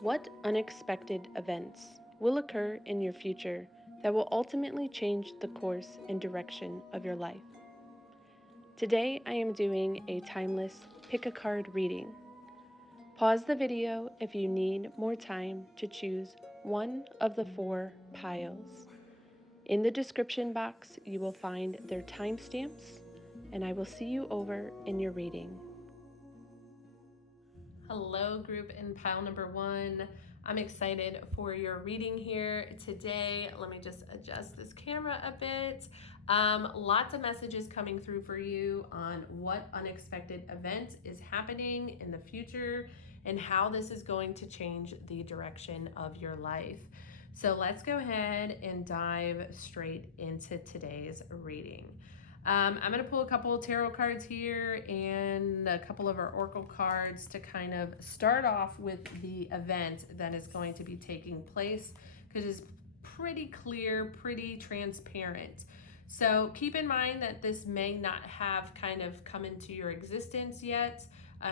What unexpected events will occur in your future that will ultimately change the course and direction of your life? Today I am doing a timeless pick a card reading. Pause the video if you need more time to choose one of the four piles. In the description box, you will find their timestamps, and I will see you over in your reading. Hello, group in pile number one. I'm excited for your reading here today. Let me just adjust this camera a bit. Lots of messages coming through for you on what unexpected event is happening in the future and how this is going to change the direction of your life. So let's go ahead and dive straight into today's reading. I'm going to pull a couple of tarot cards here and a couple of our oracle cards to kind of start off with the event that is going to be taking place, because it's pretty clear, pretty transparent. So keep in mind that this may not have kind of come into your existence yet.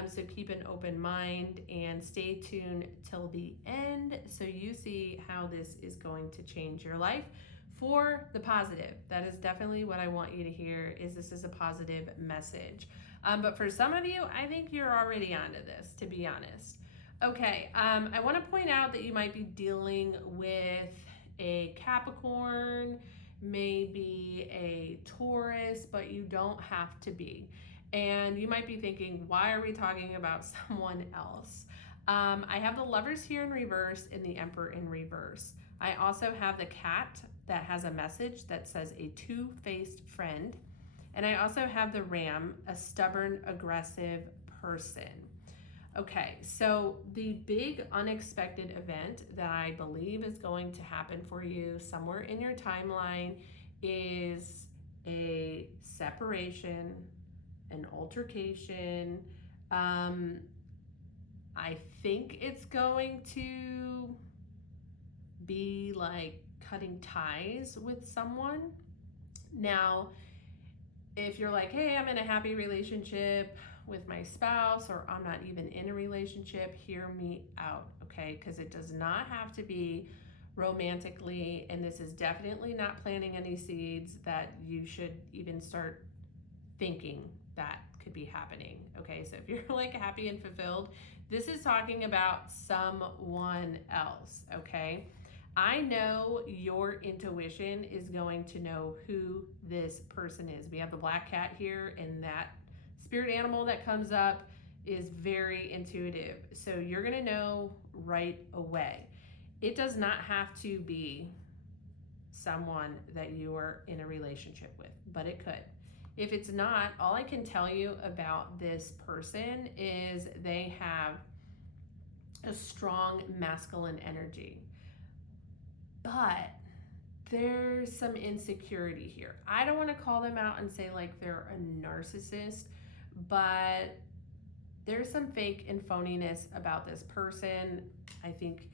So keep an open mind and stay tuned till the end so you see how this is going to change your life for the positive. That is definitely what I want you to hear, is this is a positive message. But for some of you, I think you're already onto this, to be honest. Okay, I want to point out that you might be dealing with a Capricorn, maybe a Taurus, but you don't have to be. And you might be thinking, why are we talking about someone else? I have the Lovers here in reverse and the Emperor in reverse. I also have the Cat that has a message that says a two-faced friend. And I also have the Ram, a stubborn, aggressive person. Okay, so the big unexpected event that I believe is going to happen for you somewhere in your timeline is a separation, an altercation. I think it's going to be like cutting ties with someone. Now, if you're like, hey, I'm in a happy relationship with my spouse, or I'm not even in a relationship, hear me out, okay? Because it does not have to be romantically, and this is definitely not planting any seeds that you should even start thinking that could be happening, okay? So if you're like happy and fulfilled, this is talking about someone else, okay? I know your intuition is going to know who this person is. We have the black cat here, and that spirit animal that comes up is very intuitive. So you're going to know right away. It does not have to be someone that you are in a relationship with, but it could. If it's not, all I can tell you about this person is they have a strong masculine energy. But there's some insecurity here. I don't want to call them out and say like they're a narcissist, but there's some fake and phoniness about this person. I think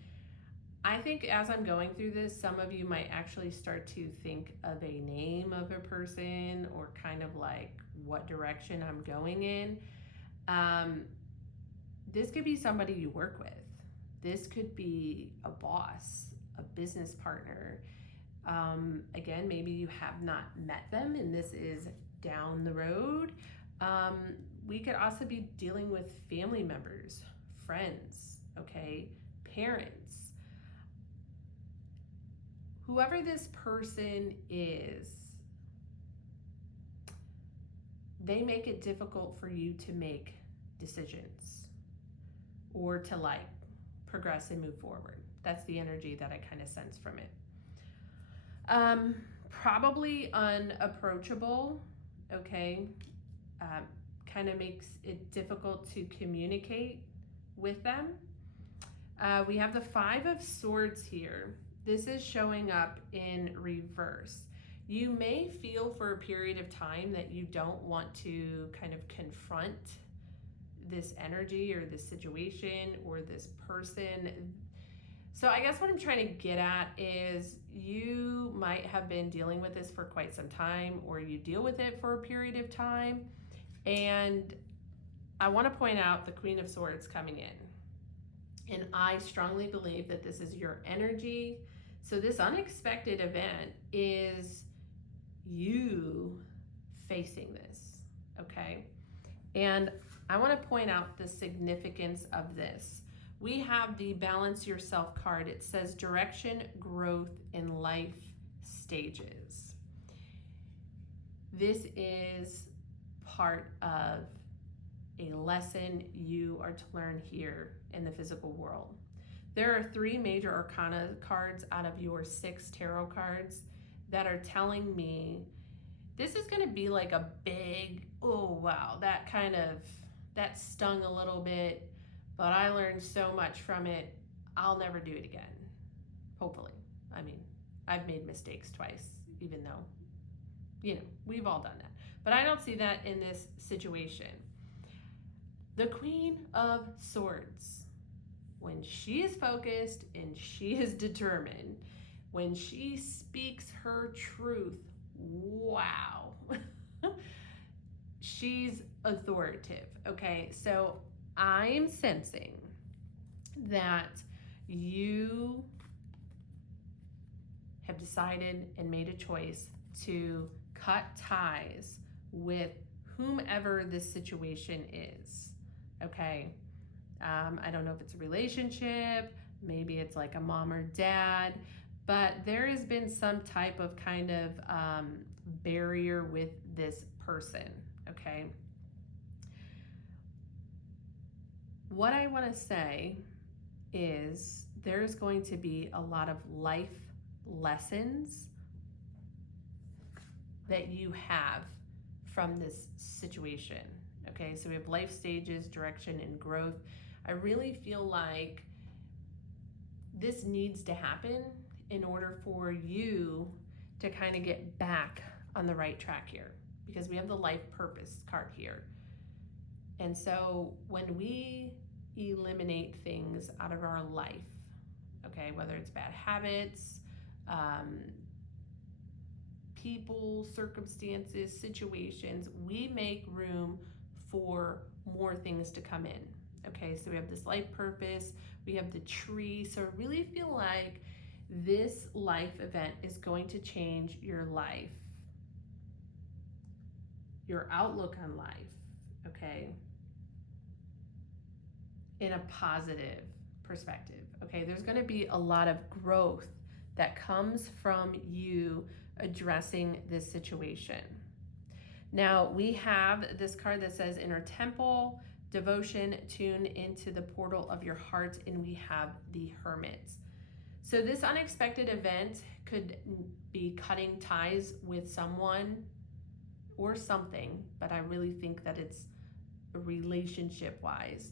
as I'm going through this, some of you might actually start to think of a name of a person, or kind of like what direction I'm going in. This could be somebody you work with. This could be a boss, a business partner. Again, maybe you have not met them and this is down the road. We could also be dealing with family members, friends, okay, parents. Whoever this person is, they make it difficult for you to make decisions or to like progress and move forward. That's the energy that I kind of sense from it. Probably unapproachable, okay? Kind of makes it difficult to communicate with them. We have the Five of Swords here. This is showing up in reverse. You may feel for a period of time that you don't want to kind of confront this energy or this situation or this person. So I guess what I'm trying to get at is you might have been dealing with this for quite some time, or you deal with it for a period of time. And I want to point out the Queen of Swords coming in. And I strongly believe that this is your energy. So this unexpected event is you facing this, okay? And I want to point out the significance of this. We have the Balance Yourself card. It says direction, growth, in life stages. This is part of a lesson you are to learn here in the physical world. There are 3 major arcana cards out of your 6 tarot cards that are telling me this is going to be like a big, oh wow, that stung a little bit, but I learned so much from it. I'll never do it again. Hopefully. I mean, I've made mistakes twice, even though, we've all done that. But I don't see that in this situation. The Queen of Swords, when she is focused and she is determined, when she speaks her truth, wow. She's authoritative, okay? So I'm sensing that you have decided and made a choice to cut ties with whomever this situation is, okay? I don't know if it's a relationship, maybe it's like a mom or dad, but there has been some type of kind of barrier with this person, okay? What I want to say is there's going to be a lot of life lessons that you have from this situation, okay? So we have life stages, direction, and growth. I really feel like this needs to happen in order for you to kind of get back on the right track here, because we have the life purpose card here. And so when we eliminate things out of our life, okay, whether it's bad habits, people, circumstances, situations, we make room for more things to come in. Okay, so we have this life purpose, we have the tree. So I really feel like this life event is going to change your life, your outlook on life, okay, in a positive perspective. Okay, there's going to be a lot of growth that comes from you addressing this situation. Now we have this card that says Inner Temple, Devotion, Tune into the portal of your heart, and we have the Hermit. So this unexpected event could be cutting ties with someone or something, but I really think that it's relationship wise.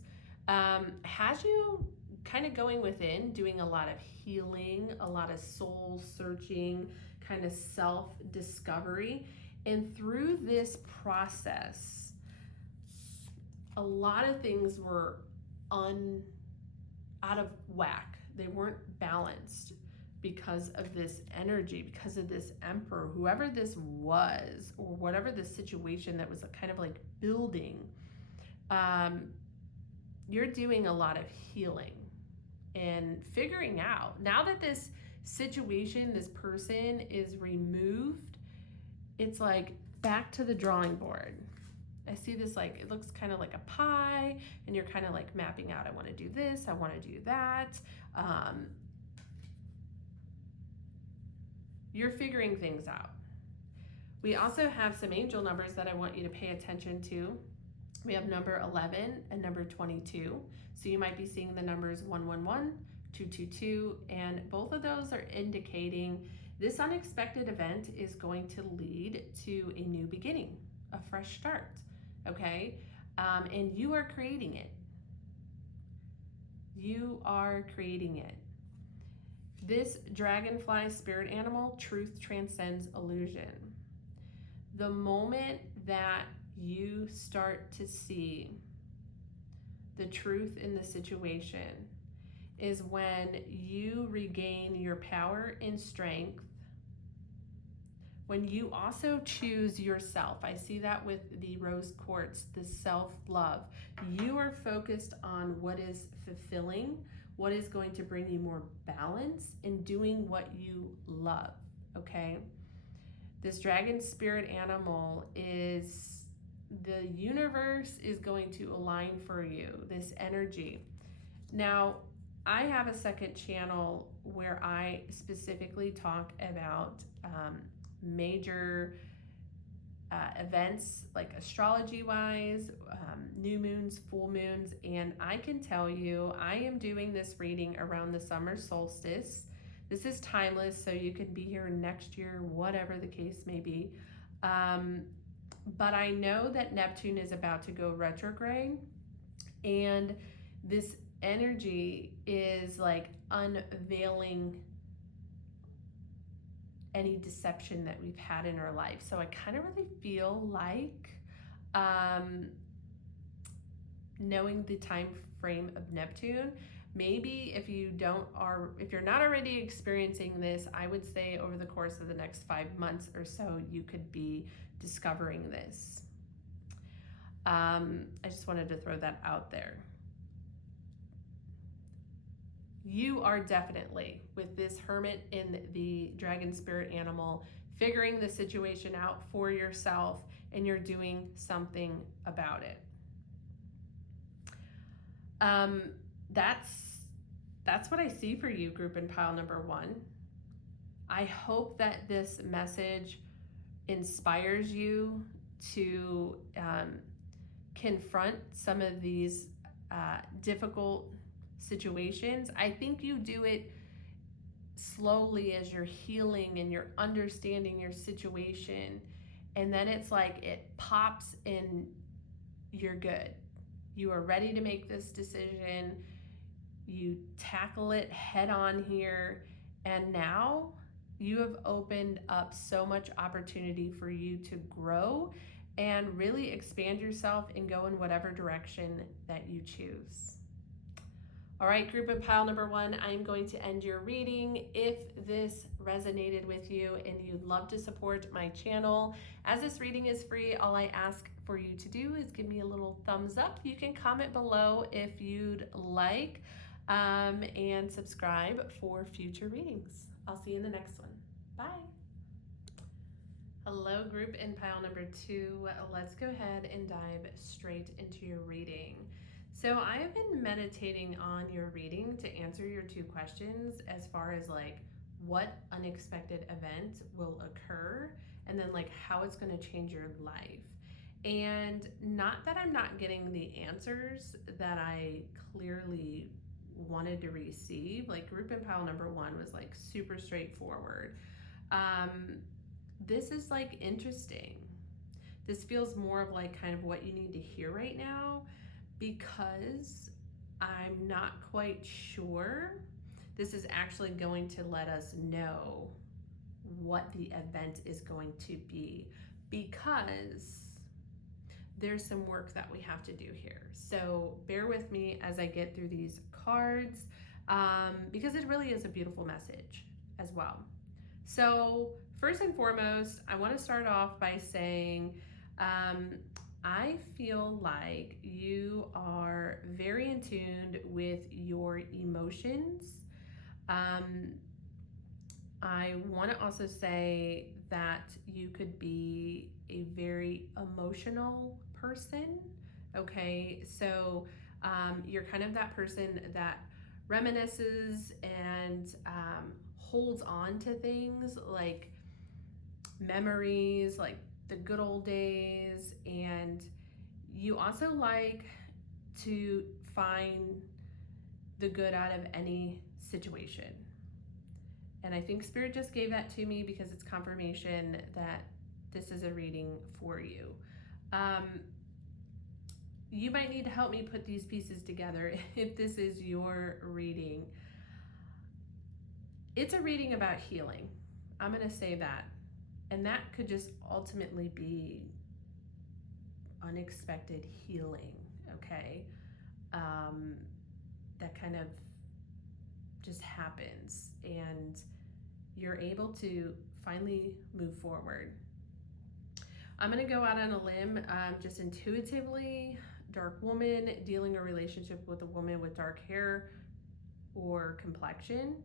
Has you kind of going within, doing a lot of healing, a lot of soul searching, kind of self-discovery. And through this process, a lot of things were out of whack. They weren't balanced because of this energy, because of this emperor, whoever this was, or whatever the situation that was kind of like building. You're doing a lot of healing and figuring out, now that this situation, this person is removed, it's like back to the drawing board. I see this, like, it looks kind of like a pie, and you're kind of like mapping out, I want to do this, I want to do that. You're figuring things out. We also have some angel numbers that I want you to pay attention to. We have number 11 and number 22. So you might be seeing the numbers 111, 222, and both of those are indicating this unexpected event is going to lead to a new beginning, a fresh start, okay? And you are creating it. You are creating it. This dragonfly spirit animal, truth transcends illusion. The moment that you start to see the truth in the situation is when you regain your power and strength, when you also choose yourself. I see that with the rose quartz, the self-love. You are focused on what is fulfilling, what is going to bring you more balance in doing what you love, okay? This dragon spirit animal is, the universe is going to align for you, this energy. Now, I have a second channel where I specifically talk about major events, like astrology wise, new moons, full moons, and I can tell you I am doing this reading around the summer solstice. This is timeless, so you can be here next year, whatever the case may be. But I know that Neptune is about to go retrograde, and this energy is like unveiling any deception that we've had in our life. So I kind of really feel like knowing the time frame of Neptune, maybe if you're not already experiencing this, I would say over the course of the next 5 months or so, you could be discovering this. I just wanted to throw that out there. You are definitely, with this hermit in the dragon spirit animal, figuring the situation out for yourself, and you're doing something about it. That's what I see for you, group in pile number 1. I hope that this message inspires you to confront some of these difficult situations. I think you do it slowly as you're healing and you're understanding your situation, and then it's like it pops and you're good. You are ready to make this decision. You tackle it head on here, and now you have opened up so much opportunity for you to grow and really expand yourself and go in whatever direction that you choose. All right, group in pile number 1, I'm going to end your reading. If this resonated with you and you'd love to support my channel, as this reading is free, all I ask for you to do is give me a little thumbs up. You can comment below if you'd like, and subscribe for future readings. I'll see you in the next one. Bye. Hello, group in pile number 2. Let's go ahead and dive straight into your reading. So I have been meditating on your reading to answer your 2 questions, as far as like what unexpected event will occur, and then like how it's going to change your life. And not that I'm not getting the answers that I clearly wanted to receive. Like group in pile number 1 was like super straightforward. This is like interesting. This feels more of like kind of what you need to hear right now, because I'm not quite sure this is actually going to let us know what the event is going to be, because there's some work that we have to do here. So bear with me as I get through these cards, because it really is a beautiful message as well. So first and foremost, I want to start off by saying, I feel like you are very in tune with your emotions. I want to also say that you could be a very emotional person, okay? So you're kind of that person that reminisces and holds on to things like memories, like the good old days, and you also like to find the good out of any situation. And I think Spirit just gave that to me because it's confirmation that this is a reading for you. You might need to help me put these pieces together if this is your reading. It's a reading about healing. I'm going to say that. And that could just ultimately be unexpected healing, okay? That kind of just happens, and you're able to finally move forward. I'm going to go out on a limb, just intuitively. Dark woman, dealing a relationship with a woman with dark hair. or complexion.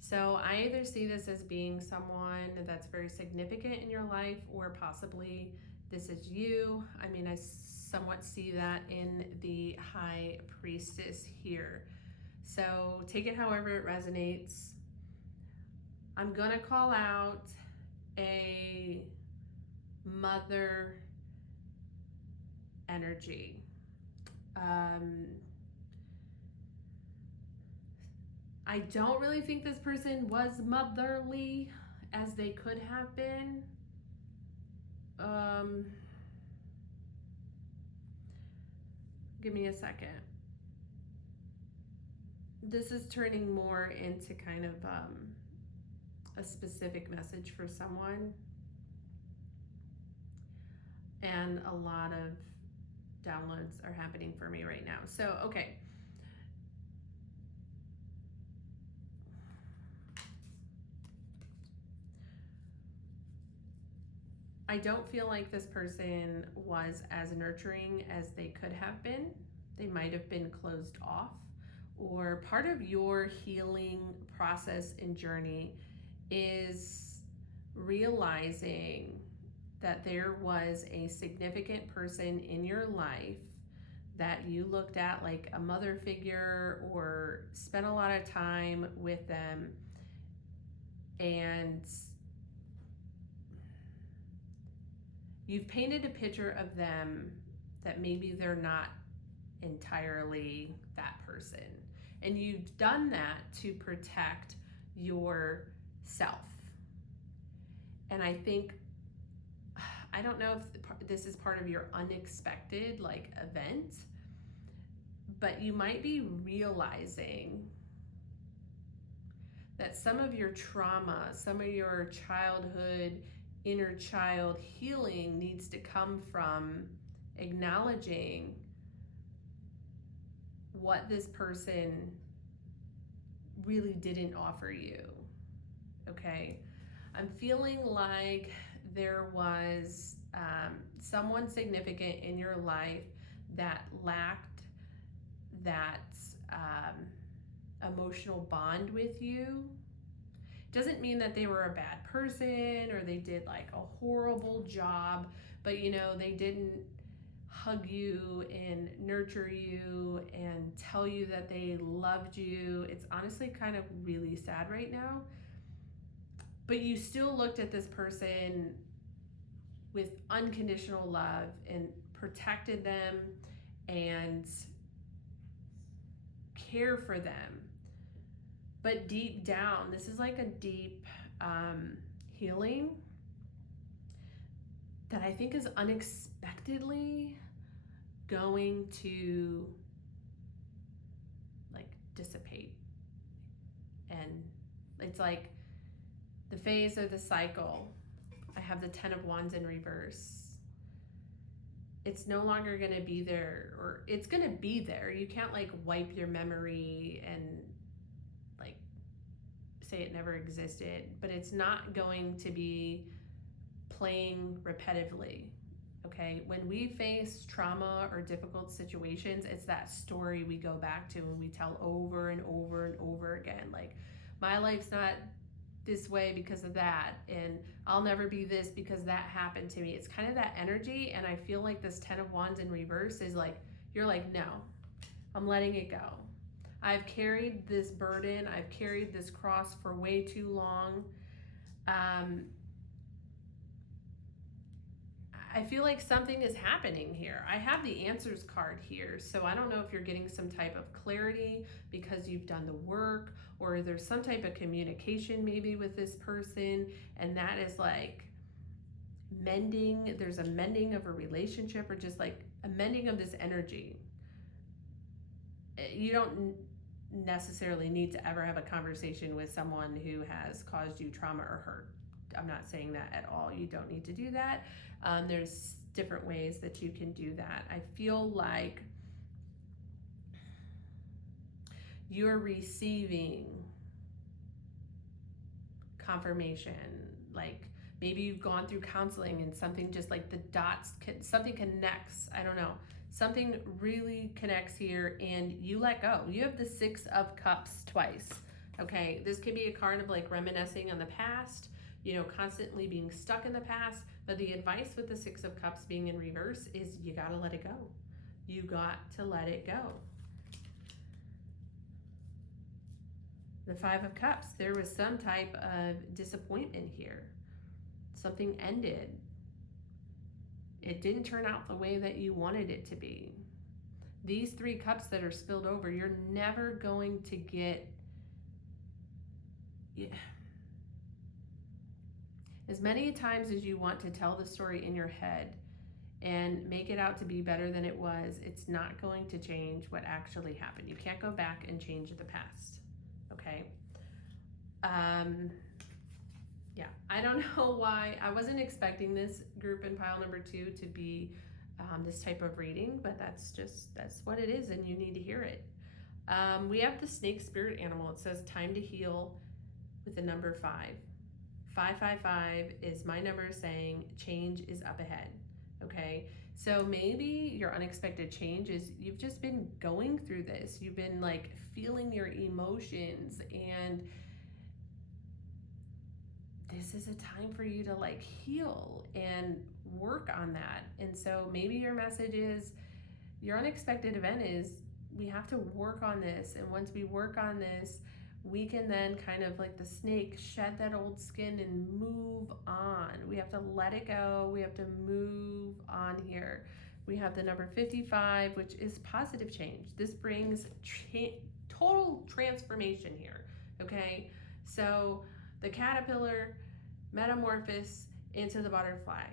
So I either see this as being someone that's very significant in your life, or possibly this is you. I mean, I somewhat see that in the High Priestess here. So take it however it resonates. I'm gonna call out a mother energy. I don't really think this person was motherly as they could have been. Give me a second. This is turning more into kind of a specific message for someone, and a lot of downloads are happening for me right now. So, okay. I don't feel like this person was as nurturing as they could have been. They might have been closed off, or part of your healing process and journey is realizing that there was a significant person in your life that you looked at like a mother figure or spent a lot of time with them, and you've painted a picture of them that maybe they're not entirely that person. And you've done that to protect yourself. And I think, I don't know if this is part of your unexpected like event, but you might be realizing that some of your trauma, some of your childhood, inner child healing needs to come from acknowledging what this person really didn't offer you. Okay? I'm feeling like there was someone significant in your life that lacked that emotional bond with you. Doesn't mean that they were a bad person or they did like a horrible job, but you know, they didn't hug you and nurture you and tell you that they loved you. It's honestly kind of really sad right now. But you still looked at this person with unconditional love and protected them and care for them. But deep down, this is like a deep healing that I think is unexpectedly going to like dissipate. And it's like the phase or the cycle. I have the 10 of Wands in reverse. It's no longer going to be there, or it's going to be there. You can't like wipe your memory and like say it never existed, but it's not going to be playing repetitively. Okay, when we face trauma or difficult situations, it's that story we go back to and we tell over and over and over again. Like, my life's not this way because of that, and I'll never be this because that happened to me. It's kind of that energy, and I feel like this 10 of Wands in reverse is like, you're like, no, I'm letting it go. I've carried this burden, I've carried this cross for way too long. I feel like something is happening here. I have the answers card here, so I don't know if you're getting some type of clarity because you've done the work, or there's some type of communication maybe with this person, and that is like mending. There's a mending of a relationship, or just like a mending of this energy. You don't necessarily need to ever have a conversation with someone who has caused you trauma or hurt. I'm not saying that at all. You don't need to do that. There's different ways that you can do that. I feel like you're receiving confirmation. Like, maybe you've gone through counseling and something just like the dots, something connects. I don't know. something really connects here and you let go. You have the Six of Cups twice. Okay, this could be a card of like reminiscing on the past, constantly being stuck in the past. But the advice with the Six of Cups being in reverse is you got to let it go. You got to let it go. The Five of Cups, there was some type of disappointment here. Something ended. It didn't turn out the way that you wanted it to be. These three cups that are spilled over, you're never going to get as many times as you want to tell the story in your head and make it out to be better than it was. It's not going to change what actually happened. You can't go back and change the past. Okay. Yeah, I don't know why. I wasn't expecting this group in pile number 2 to be this type of reading, but that's what it is, and you need to hear it. We have the snake spirit animal. It says time to heal with the number 5. 555 is my number saying change is up ahead. Okay, so maybe your unexpected change is you've just been going through this. You've been like feeling your emotions, and this is a time for you to like heal and work on that. And so maybe your message is your unexpected event is we have to work on this. And once we work on this, we can then kind of like the snake shed that old skin and move on. We have to let it go. We have to move on here. We have the number 55, which is positive change. This brings total transformation here. Okay, so the caterpillar metamorphose into the butterfly.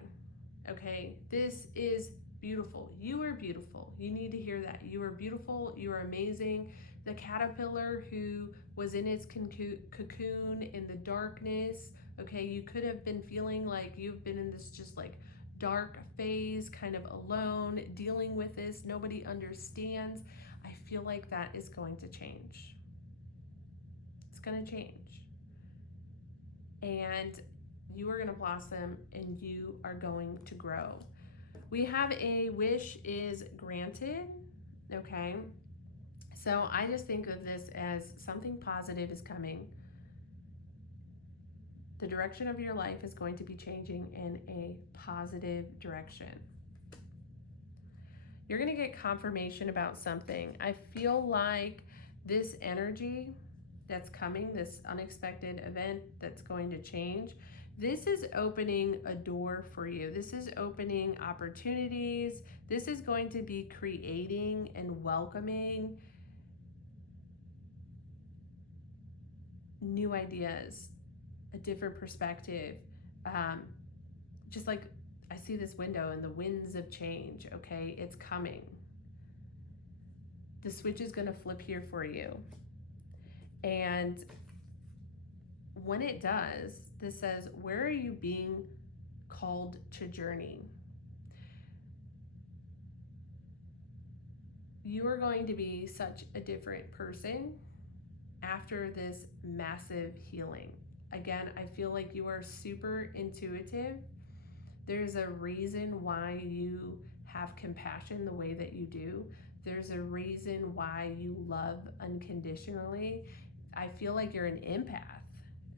Okay, this is beautiful. You are beautiful. You need to hear that. You are beautiful. You are amazing. The caterpillar who was in its cocoon in the darkness, okay, you could have been feeling like you've been in this just like dark phase, kind of alone, dealing with this. Nobody understands. I feel like that is going to change. It's going to change. And you are going to blossom and you are going to grow. We have a wish is granted. Okay. So I just think of this as something positive is coming. The direction of your life is going to be changing in a positive direction. You're going to get confirmation about something. I feel like this energy that's coming, this unexpected event that's going to change, this is opening a door for you. This is opening opportunities. This is going to be creating and welcoming new ideas, a different perspective. Just like I see this window and the winds of change, okay? It's coming. The switch is going to flip here for you. And when it does, this says, where are you being called to journey? You are going to be such a different person after this massive healing. Again, I feel like you are super intuitive. There's a reason why you have compassion the way that you do. There's a reason why you love unconditionally. I feel like you're an empath,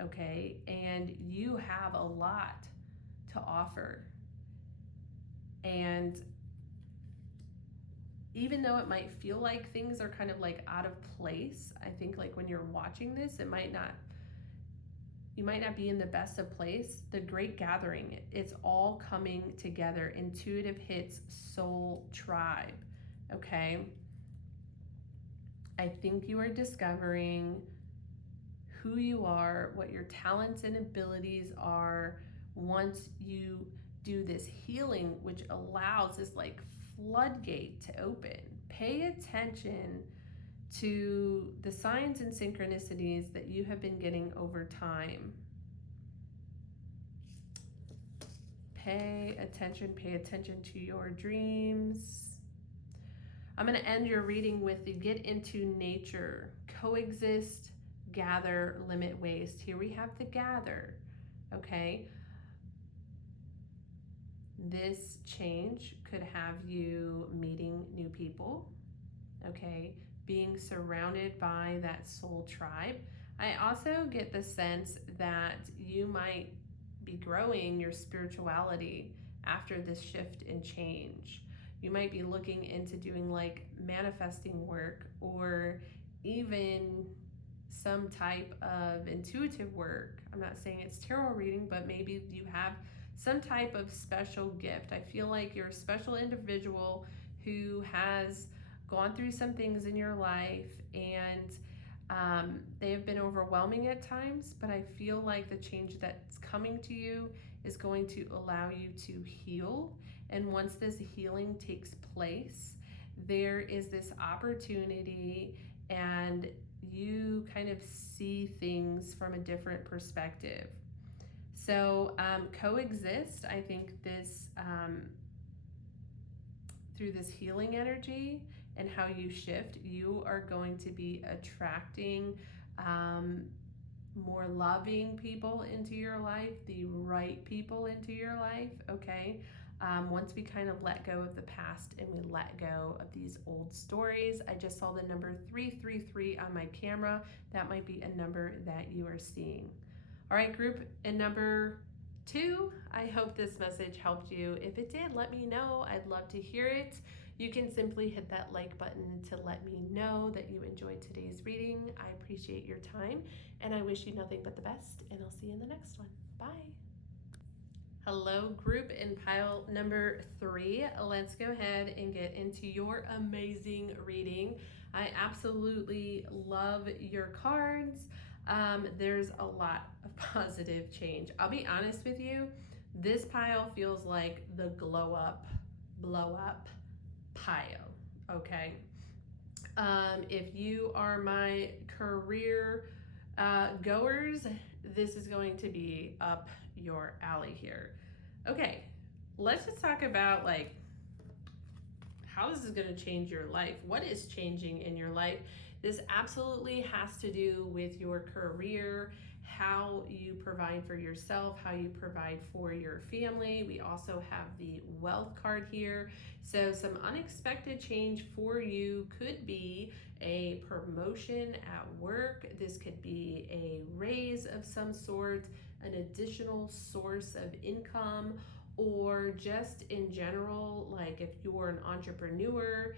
okay? And you have a lot to offer. And even though it might feel like things are kind of like out of place, I think like when you're watching this, you might not be in the best of place. The Great Gathering, it's all coming together. Intuitive hits, soul tribe, okay? I think you are discovering who you are, what your talents and abilities are once you do this healing, which allows this like floodgate to open. Pay attention to the signs and synchronicities that you have been getting over time. Pay attention to your dreams. I'm going to end your reading with the get into nature, coexist, gather, limit, waste. Here we have the gather, okay? This change could have you meeting new people, okay, being surrounded by that soul tribe. I also get the sense that you might be growing your spirituality after this shift and change. You might be looking into doing like manifesting work or even some type of intuitive work. I'm not saying it's tarot reading, but maybe you have some type of special gift. I feel like you're a special individual who has gone through some things in your life and they have been overwhelming at times, but I feel like the change that's coming to you is going to allow you to heal. And once this healing takes place, there is this opportunity and you kind of see things from a different perspective. So, coexist, I think this through this healing energy and how you shift, you are going to be attracting more loving people into your life, the right people into your life, okay? Once we kind of let go of the past and we let go of these old stories. I just saw the number 333 on my camera. That might be a number that you are seeing. All right, group, and number 2, I hope this message helped you. If it did, let me know. I'd love to hear it. You can simply hit that like button to let me know that you enjoyed today's reading. I appreciate your time, and I wish you nothing but the best, and I'll see you in the next one. Bye. Hello, group in pile number 3. Let's go ahead and get into your amazing reading. I absolutely love your cards. There's a lot of positive change. I'll be honest with you, this pile feels like the glow up, blow up pile, okay? If you are my career goers, this is going to be up your alley here. Okay, let's just talk about like how this is going to change your life. What is changing in your life? This absolutely has to do with your career, how you provide for yourself, how you provide for your family. We also have the wealth card here. So some unexpected change for you could be a promotion at work. This could be a raise of some sort, an additional source of income, or just in general, like if you're an entrepreneur,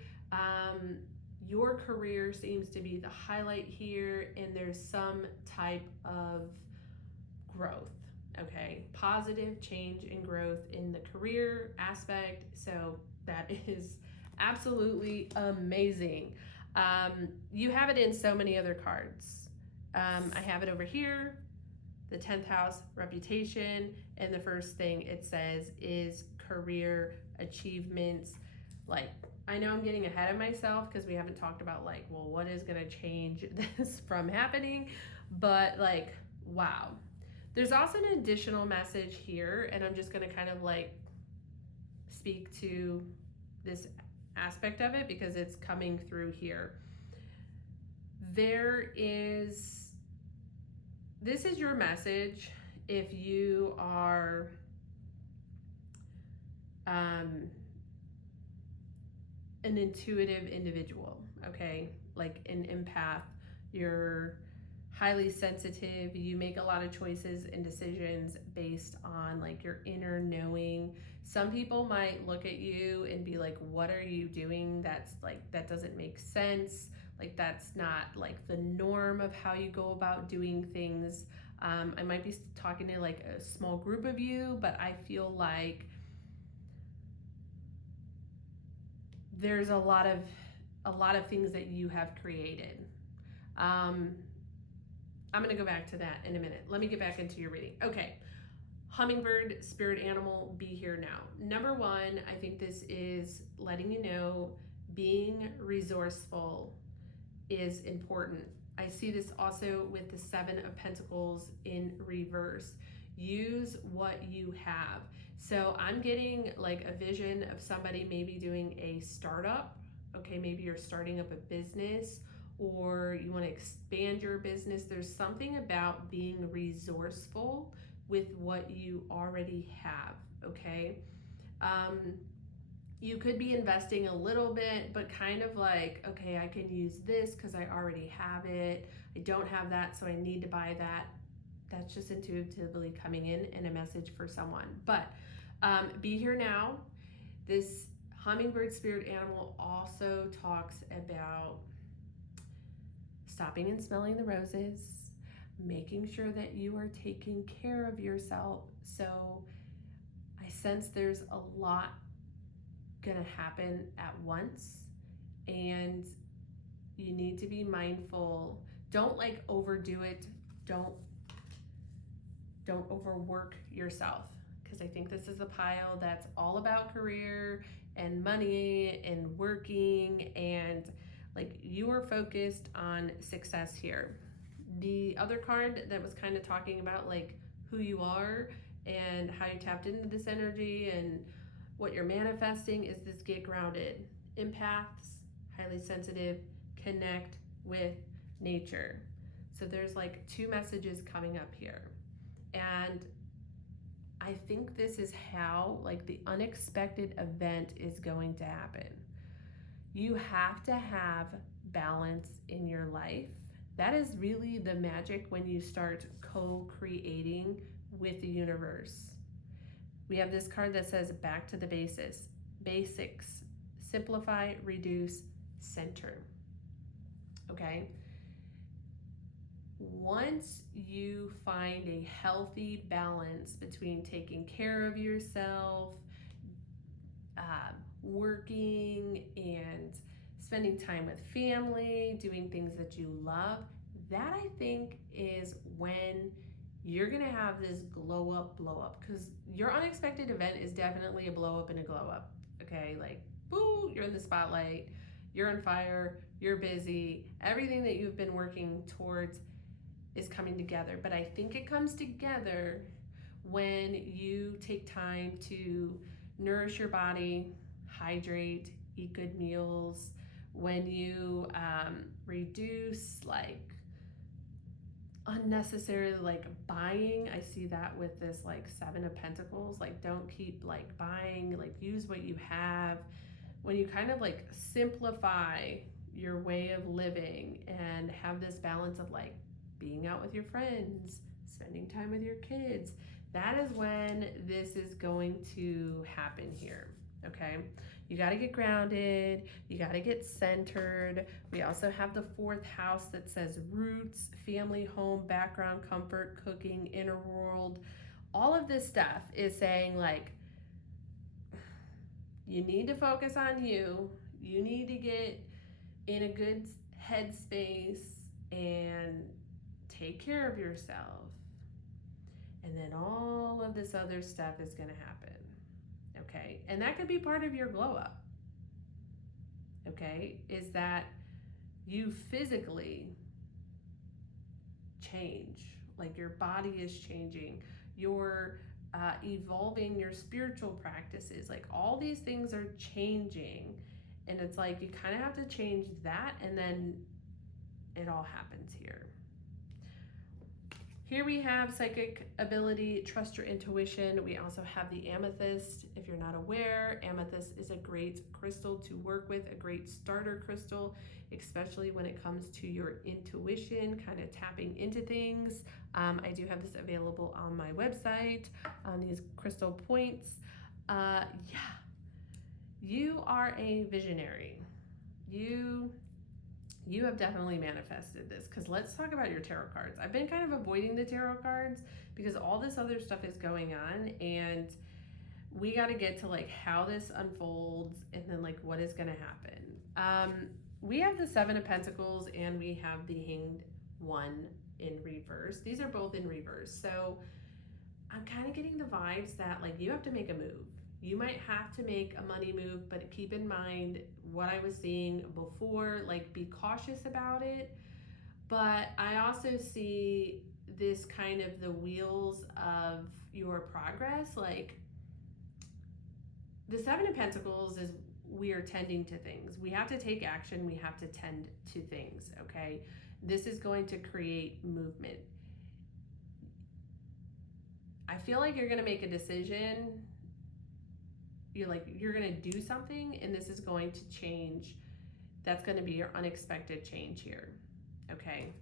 your career seems to be the highlight here, and there's some type of growth, okay? Positive change and growth in the career aspect. So that is absolutely amazing. You have it in so many other cards. I have it over here, the 10th house, reputation, and the first thing it says is career achievements. Like, I know I'm getting ahead of myself because we haven't talked about like, well, what is going to change this from happening? But like, wow. There's also an additional message here, and I'm just going to kind of like speak to this aspect of it because it's coming through here. This is your message if you are an intuitive individual, okay? Like an empath. You're highly sensitive. You make a lot of choices and decisions based on like your inner knowing. Some people might look at you and be like, what are you doing? That's like, that doesn't make sense. Like, that's not like the norm of how you go about doing things. I might be talking to like a small group of you, but I feel like there's a lot of things that you have created. I'm going to go back to that in a minute. Let me get back into your reading. Okay. Hummingbird, spirit animal, be here now. Number 1, I think this is letting you know being resourceful is important. I see this also with the 7 of Pentacles in reverse. Use what you have. So I'm getting like a vision of somebody maybe doing a startup. Okay, maybe you're starting up a business or you want to expand your business. There's something about being resourceful with what you already have, okay? You could be investing a little bit, but kind of like, okay, I can use this because I already have it. I don't have that, so I need to buy that. That's just intuitively coming in a message for someone. But be here now. This hummingbird spirit animal also talks about stopping and smelling the roses, making sure that you are taking care of yourself. So I sense there's a lot gonna happen at once, and you need to be mindful. Don't like overdo it. Don't overwork yourself, because I think this is a pile that's all about career and money and working, and like you are focused on success here. The other card that was kind of talking about like who you are and how you tapped into this energy and what you're manifesting is this: get grounded. Empaths, highly sensitive, connect with nature. So there's like two messages coming up here. And I think this is how like the unexpected event is going to happen. You have to have balance in your life. That is really the magic when you start co-creating with the universe. We have this card that says back to the basics, simplify, reduce, center. Okay? Once you find a healthy balance between taking care of yourself, working, and spending time with family, doing things that you love, that I think is when you're gonna have this glow up, because your unexpected event is definitely a blow up and a glow up. Okay, like, boo, you're in the spotlight, you're on fire, you're busy, everything that you've been working towards is coming together. But I think it comes together when you take time to nourish your body, hydrate, eat good meals, when you reduce like unnecessarily like buying. I see that with this like Seven of Pentacles. Like, don't keep like buying, like use what you have. When you kind of like simplify your way of living and have this balance of like being out with your friends, spending time with your kids, that is when this is going to happen here. Okay, you got to get grounded, you got to get centered. We also have the fourth house that says roots, family, home, background, comfort, cooking, inner world. All of this stuff is saying like you need to focus on you, you need to get in a good headspace and take care of yourself, and then all of this other stuff is going to happen. Okay, and that could be part of your glow up. Okay, is that you physically change, like your body is changing, you're evolving your spiritual practices, like all these things are changing, and it's like you kind of have to change that, and then it all happens here. Here we have psychic ability, trust your intuition. We also have the amethyst. If you're not aware, amethyst is a great crystal to work with, a great starter crystal, especially when it comes to your intuition, kind of tapping into things. I do have this available on my website, these crystal points. Yeah, you are a visionary. You have definitely manifested this, because let's talk about your tarot cards. I've been kind of avoiding the tarot cards because all this other stuff is going on, and we got to get to like how this unfolds and then like what is going to happen. We have the Seven of Pentacles and we have the Hanged One in reverse. These are both in reverse. So I'm kind of getting the vibes that like you have to make a move. You might have to make a money move, but keep in mind what I was seeing before, like be cautious about it. But I also see this kind of the wheels of your progress. Like the Seven of Pentacles is we are tending to things. We have to take action. We have to tend to things, okay? This is going to create movement. I feel like you're going to make a decision you're going to do something, and this is going to change. That's going to be your unexpected change here. Okay.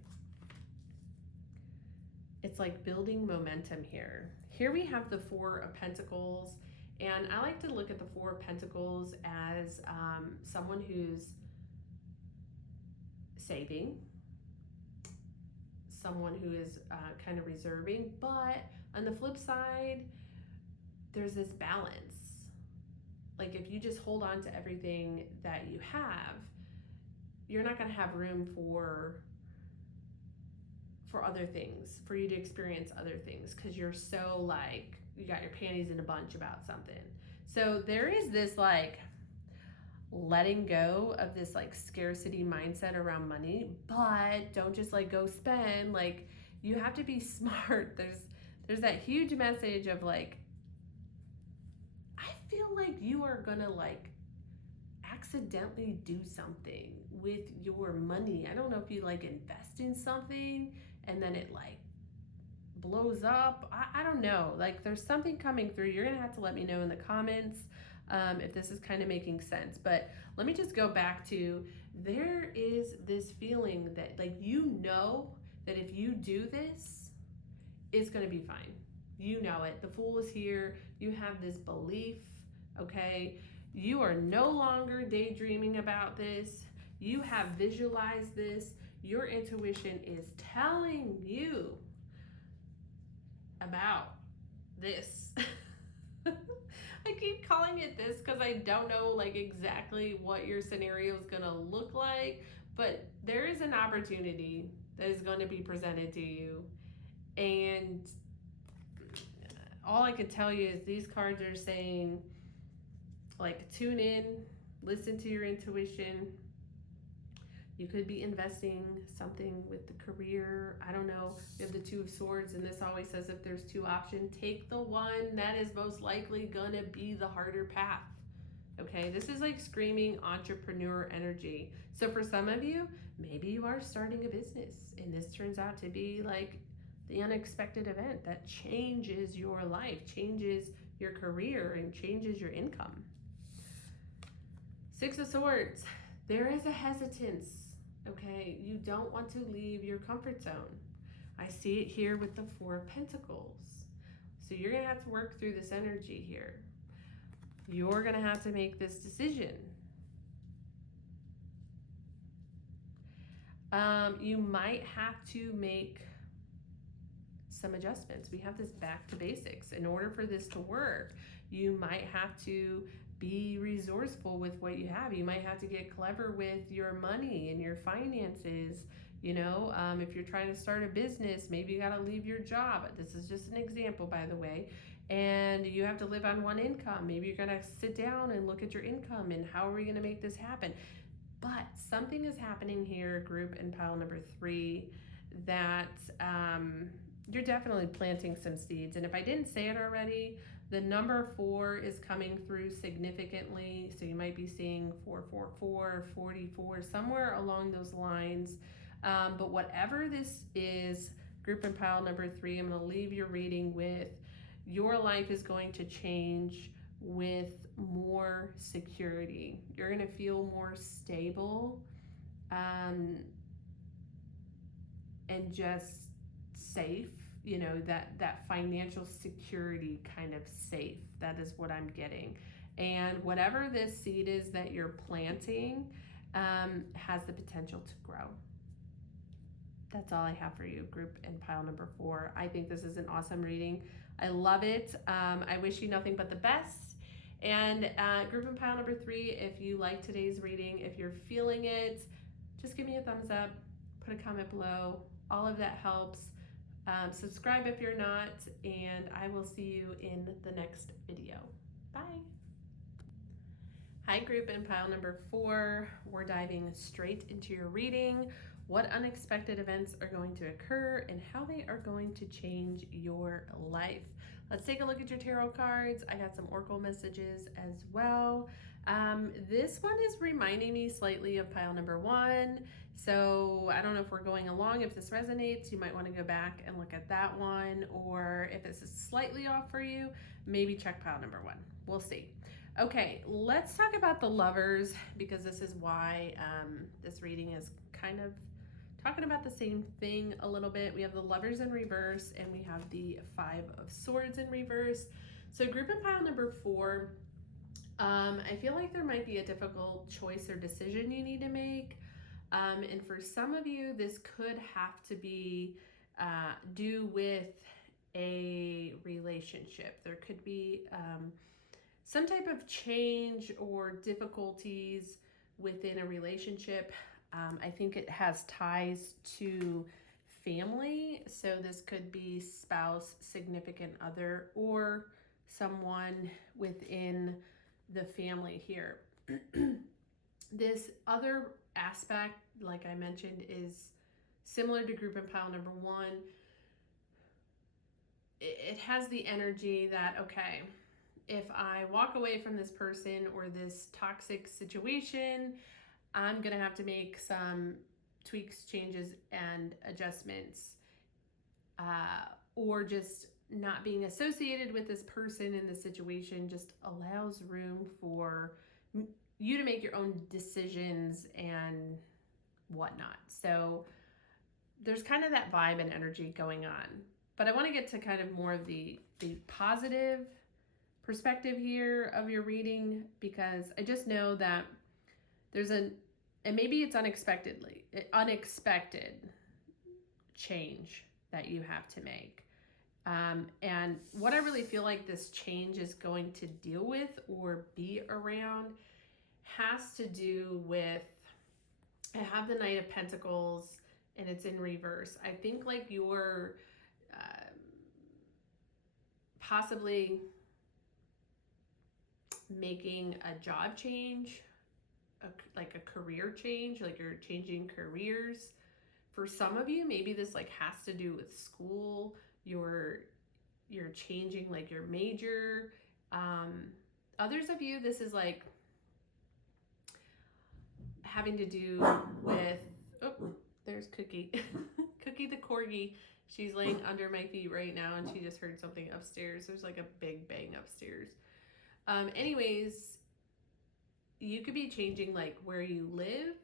It's like building momentum here. Here we have the Four of Pentacles, and I like to look at the Four of Pentacles as someone who's saving, someone who is kind of reserving, but on the flip side, there's this balance. Like if you just hold on to everything that you have, you're not going to have room for other things, for you to experience other things, because you're so like, you got your panties in a bunch about something. So there is this like letting go of this like scarcity mindset around money, but don't just like go spend. Like you have to be smart. There's that huge message of like, I feel like you are gonna like accidentally do something with your money. I don't know if you like invest in something and then it like blows up. I don't know. Like there's something coming through. You're gonna have to let me know in the comments if this is kind of making sense. But let me just go back to, there is this feeling that like you know that if you do this, it's gonna be fine. You know it. The Fool is here. You have this belief, okay? You are no longer daydreaming about this. You have visualized this. Your intuition is telling you about this. I keep calling it this because I don't know like exactly what your scenario is going to look like, but there is an opportunity that is going to be presented to you. And all I could tell you is these cards are saying, like, tune in, listen to your intuition. You could be investing something with the career. I don't know. You have the Two of Swords, and this always says if there's two options, take the one that is most likely gonna be the harder path. Okay, this is like screaming entrepreneur energy. So for some of you, maybe you are starting a business, and this turns out to be like the unexpected event that changes your life, changes your career, and changes your income. Six of Swords. There is a hesitance, okay? You don't want to leave your comfort zone. I see it here with the Four of Pentacles. So you're going to have to work through this energy here. You're going to have to make this decision. You might have to make some adjustments. We have this back to basics. In order for this to work, you might have to be resourceful with what you have. You might have to get clever with your money and your finances. You know, if you're trying to start a business, maybe you got to leave your job. This is just an example, by the way. And you have to live on one income. Maybe you're going to sit down and look at your income and how are we going to make this happen? But something is happening here, group in pile number 3, that you're definitely planting some seeds. And if I didn't say it already, the number 4 is coming through significantly. So you might be seeing 444, 44, somewhere along those lines. But whatever this is, group and pile number 3, I'm going to leave your reading with, your life is going to change with more security. You're going to feel more stable and just safe. You know, that financial security kind of safe. That is what I'm getting. And whatever this seed is that you're planting has the potential to grow. That's all I have for you, group in pile number 4. I think this is an awesome reading. I love it. I wish you nothing but the best. And group in pile number 3, if you like today's reading, if you're feeling it, just give me a thumbs up, put a comment below. All of that helps. Subscribe if you're not, and I will see you in the next video. Bye. Hi, group in pile number 4. We're diving straight into your reading. What unexpected events are going to occur and how they are going to change your life. Let's take a look at your tarot cards. I got some oracle messages as well. This one is reminding me slightly of pile number 1. So I don't know if we're going along. If this resonates, you might want to go back and look at that one. Or if this is slightly off for you, maybe check pile number 1. We'll see. Okay, let's talk about the lovers because this is why this reading is kind of talking about the same thing a little bit. We have the lovers in reverse and we have the Five of Swords in reverse. So group and pile number 4, I feel like there might be a difficult choice or decision you need to make. And for some of you, this could have to be do with a relationship. There could be some type of change or difficulties within a relationship. I think it has ties to family. So this could be spouse, significant other, or someone within the family here. This other aspect, like I mentioned, is similar to group and pile number 1. It has the energy that, okay, if I walk away from this person or this toxic situation, I'm going to have to make some tweaks, changes, and adjustments. Or just not being associated with this person in this situation just allows room for you to make your own decisions and whatnot. So there's kind of that vibe and energy going on. But I want to get to kind of more of the positive perspective here of your reading, because I just know that there's and maybe it's unexpected change that you have to make. And what I really feel like this change is going to deal with or be around has to do with, I have the Knight of Pentacles and it's in reverse. I think like you're possibly making a job change, like a career change, like you're changing careers. For some of you, maybe this like has to do with school. You're changing like your major. Others of you, this is like having to do with, oh, there's Cookie. Cookie the corgi. She's laying under my feet right now and she just heard something upstairs. There's like a big bang upstairs. Anyways, you could be changing like where you live,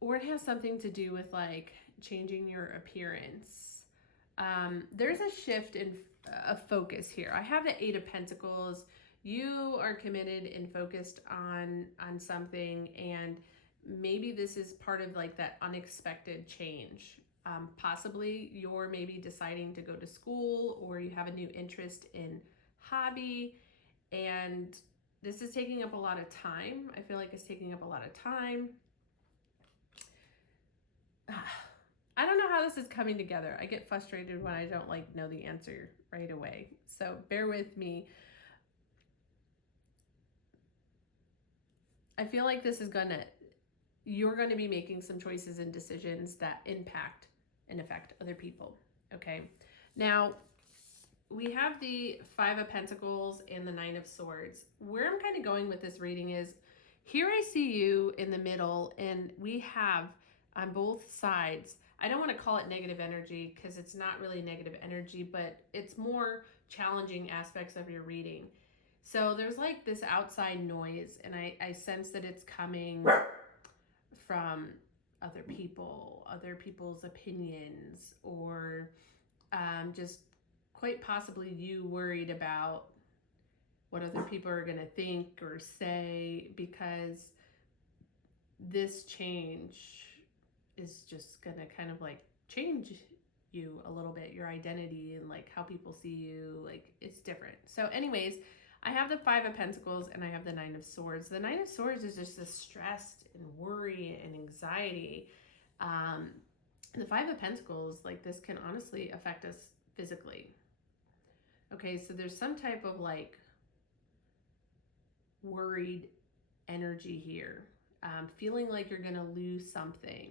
or it has something to do with like changing your appearance. There's a shift in a focus here. I have the Eight of Pentacles. You are committed and focused on something, and maybe this is part of like that unexpected change. Possibly you're maybe deciding to go to school, or you have a new interest in hobby, and this is taking up a lot of time. I feel like it's taking up a lot of time. I don't know how this is coming together. I get frustrated when I don't like know the answer right away. So bear with me. I feel like this is you're going to be making some choices and decisions that impact and affect other people. Okay. Now, we have the Five of Pentacles and the Nine of Swords. Where I'm kind of going with this reading is, here I see you in the middle, and we have on both sides, I don't want to call it negative energy because it's not really negative energy, but it's more challenging aspects of your reading. So there's like this outside noise, and I sense that it's coming from other people, other people's opinions, or just quite possibly you worried about what other people are going to think or say, because this change is just going to kind of like change you a little bit, your identity and like how people see you, like it's different. So anyways, I have the Five of Pentacles and I have the Nine of Swords. The Nine of Swords is just this stress and worry and anxiety. The Five of Pentacles, like this can honestly affect us physically. Okay, so there's some type of like worried energy here, feeling like you're gonna lose something.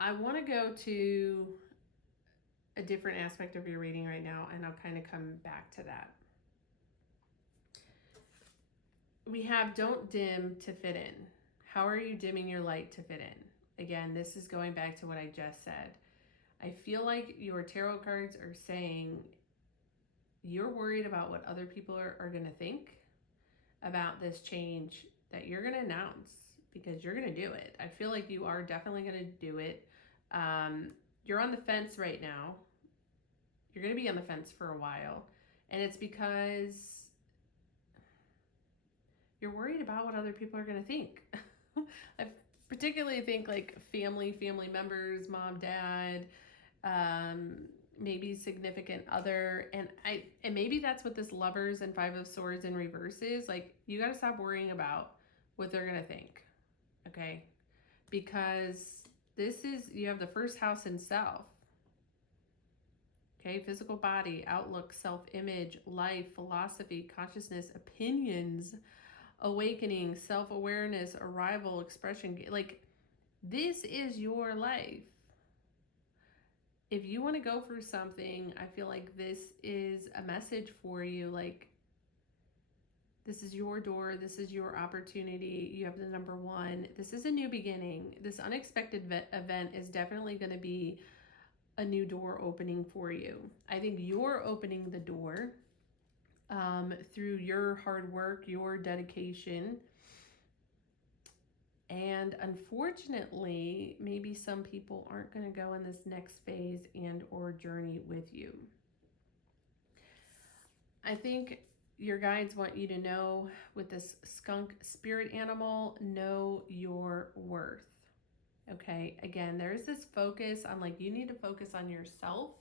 I want to go to a different aspect of your reading right now, and I'll kind of come back to that. We have don't dim to fit in. How are you dimming your light to fit in? Again, this is going back to what I just said. I feel like your tarot cards are saying you're worried about what other people are going to think about this change that you're going to announce, because you're going to do it. I feel like you are definitely going to do it. You're on the fence right now. You're going to be on the fence for a while. And it's because you're worried about what other people are going to think. I particularly think like family members, mom, dad, maybe significant other, and maybe that's what this Lovers and Five of Swords in reverse is. Like, you got to stop worrying about what they're going to think, okay? Because this is, you have the first house in self. Okay, physical body, outlook, self-image, life, philosophy, consciousness, opinions, awakening, self-awareness, arrival, expression. Like, this is your life. If you want to go for something, I feel like this is a message for you. Like, this is your door. This is your opportunity. You have the number one. This is a new beginning. This unexpected event is definitely going to be a new door opening for you. I think you're opening the door through your hard work, your dedication. And unfortunately, maybe some people aren't going to go in this next phase and or journey with you. I think your guides want you to know, with this skunk spirit animal, know your worth. Okay, again, there's this focus on, like, you need to focus on yourself,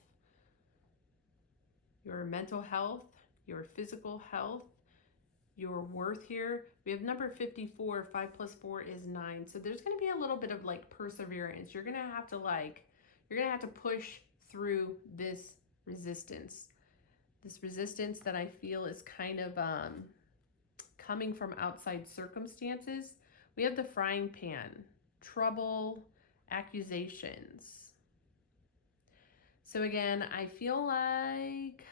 your mental health, your physical health, your worth here. We have number 54, 5 plus 4 is 9. So there's going to be a little bit of like perseverance. You're going to have to push through this resistance. This resistance that I feel is kind of coming from outside circumstances. We have the frying pan, trouble, accusations. So again, I feel like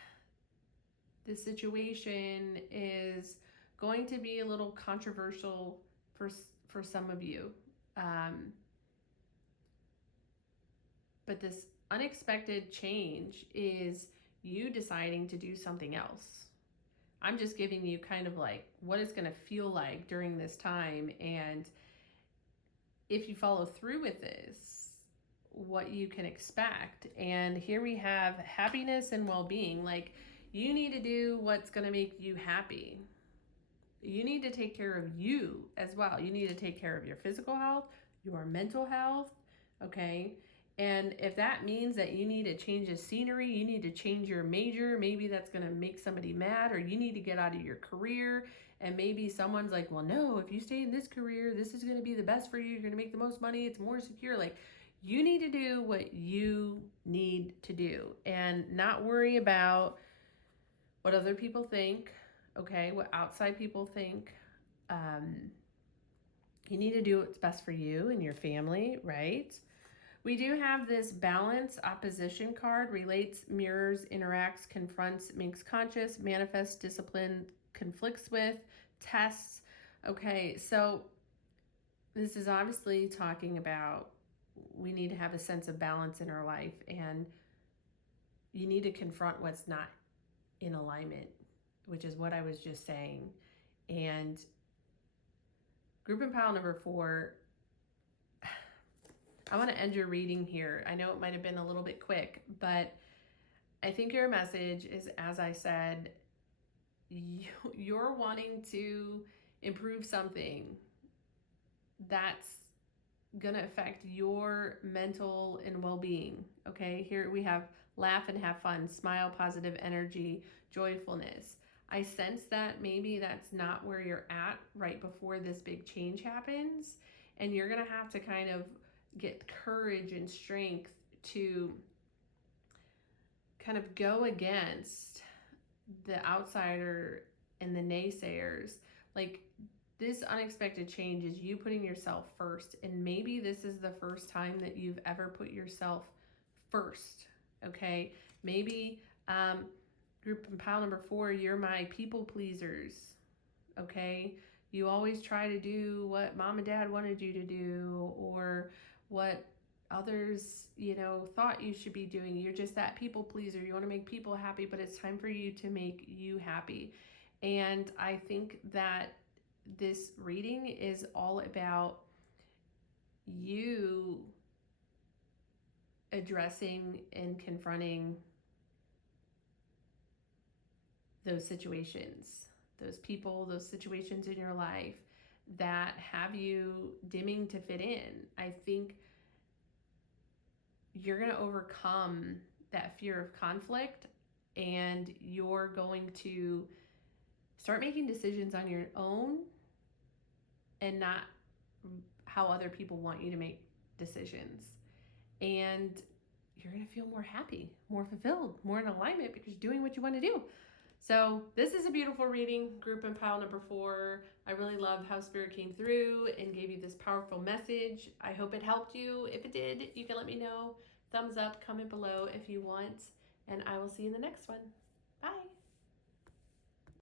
this situation is going to be a little controversial for some of you. But this unexpected change is you deciding to do something else. I'm just giving you kind of like what it's going to feel like during this time. And if you follow through with this, what you can expect. And here we have happiness and well-being. Like, you need to do what's going to make you happy. You need to take care of you as well. You need to take care of your physical health, your mental health, okay? And if that means that you need to change the scenery, you need to change your major, maybe that's going to make somebody mad, or you need to get out of your career, and maybe someone's like, well, no, if you stay in this career, this is going to be the best for you. You're going to make the most money. It's more secure. Like, you need to do what you need to do and not worry about what other people think, okay, what outside people think. You need to do what's best for you and your family, right? We do have this balance opposition card: relates, mirrors, interacts, confronts, makes conscious, manifests, discipline, conflicts with, tests. Okay, so this is obviously talking about we need to have a sense of balance in our life, and you need to confront what's not in alignment, which is what I was just saying. And group and pile number 4, I want to end your reading here. I know it might have been a little bit quick, but I think your message is, as I said, you're wanting to improve something that's going to affect your mental and well-being. Okay, here we have laugh and have fun, smile, positive energy, joyfulness. I sense that maybe that's not where you're at right before this big change happens, and you're going to have to kind of get courage and strength to kind of go against the outsider and the naysayers. Like, this unexpected change is you putting yourself first, and maybe this is the first time that you've ever put yourself first, okay? Maybe group and pile number 4, you're my people pleasers, okay? You always try to do what mom and dad wanted you to do, or what others, thought you should be doing. You're just that people pleaser. You want to make people happy, but it's time for you to make you happy. And I think that this reading is all about you addressing and confronting those situations, those people, those situations in your life that have you dimming to fit in. I think you're going to overcome that fear of conflict, and you're going to start making decisions on your own and not how other people want you to make decisions. And you're going to feel more happy, more fulfilled, more in alignment because you're doing what you want to do. So this is a beautiful reading, group and pile number 4. I really love how Spirit came through and gave you this powerful message. I hope it helped you. If it did, you can let me know. Thumbs up, comment below if you want, and I will see you in the next one. Bye.